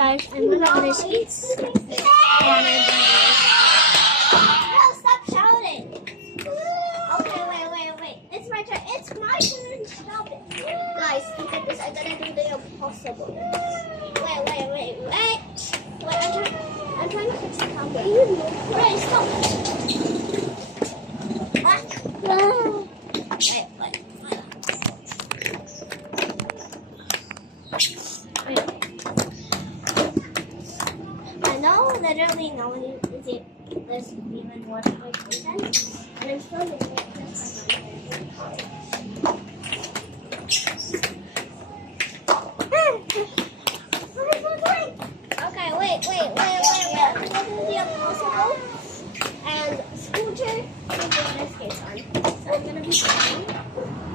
Guys, I'm gonna order sweets. No, stop shouting. Okay, wait. It's my turn. It's my turn. Stop it. Guys, look at this. I'm gonna do the impossible. Wait. I'm trying to fix the camera. Wait, stop. Wait. I know literally no one is there's even more to my content, and I'm still making it just for Okay, wait. I'm gonna do the impossible. And Scooter is the one skates on. So I'm gonna be fine.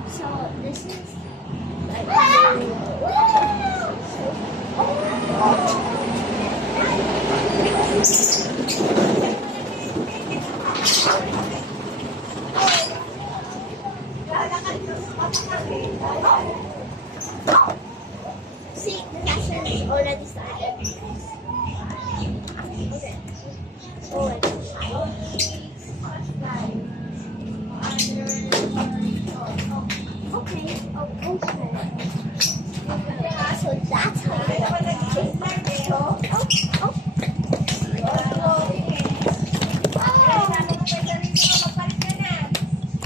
So this is like see, the lesson is already started. Okay. Okay. So that's how you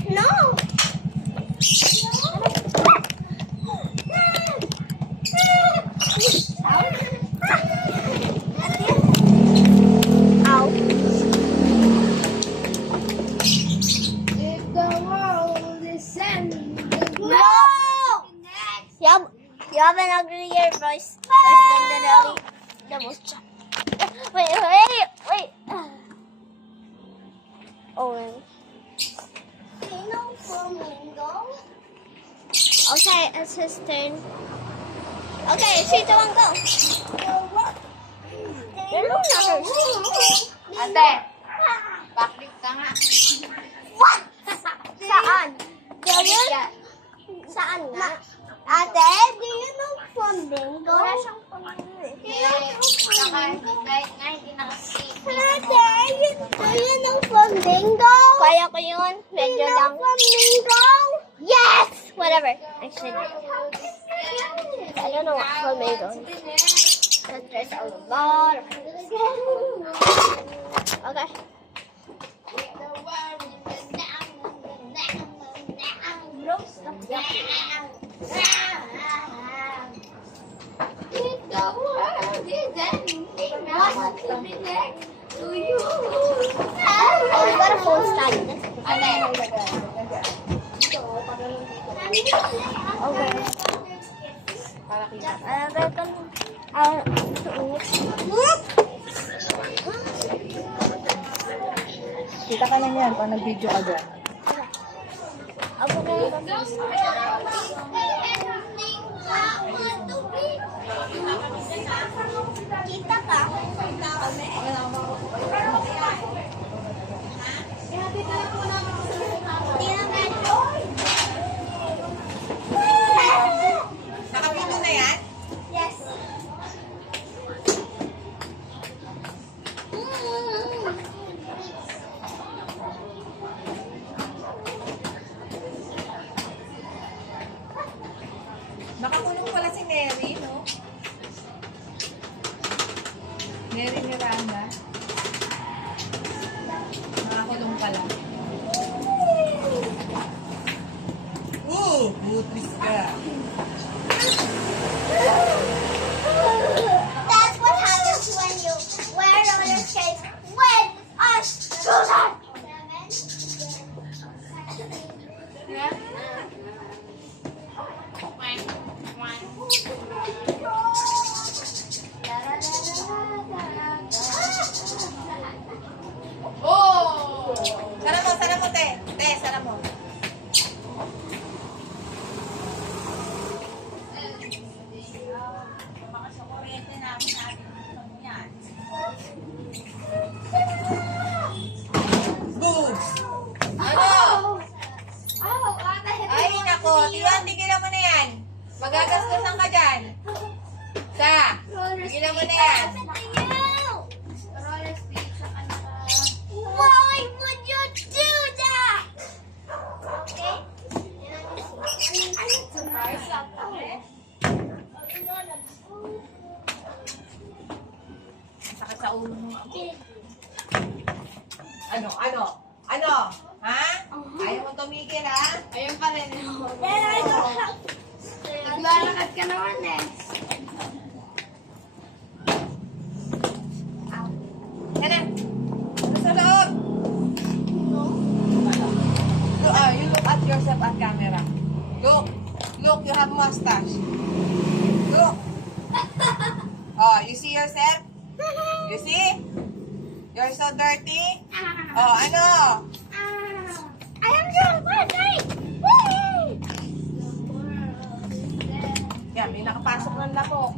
No. Ow. If the world is ending, No! You have an uglier voice than the most. Wait. Oh. No flamingo. Okay, it's his turn. Okay, 3, 2, 1, go. Ate, bakit ka nga? What? Saan? Saan nga? Ate, do you know flamingo? Wala siyang flamingo. Ate, do you know flamingo? Kaya ko yun. Medyo lang. Flamingo? Yes! Whatever. Actually, I don't know what flamingo is. But there's a lot of Okay. Oh, we got a phone stand. Okay. Kita ka lang yan pag nag-video ka dyan. Kita ka? Nakapito na yan? Yes. Nakakulong pala si Mary, no? Mary Miranda. Nakakulong pala. Butis ka. That's what happens when you wear roller skates with a scooter. Lunes. Why would you do that? Okay. Sakit sa ulo mo. Ano? Ha? Ayaw mo tumigil, ha? Ayun pa rin. Then I don't have. Naglalakad ka naman eh. Yan na. Sa loob. You look at yourself at camera. Look, you have mustache. Look. Oh, you see yourself? You see? You're so dirty. Oh, ano? I am doing perfect. Yan, may nakapasok ng lapok.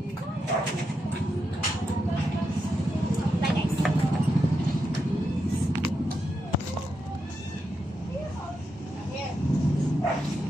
Bye guys. Here.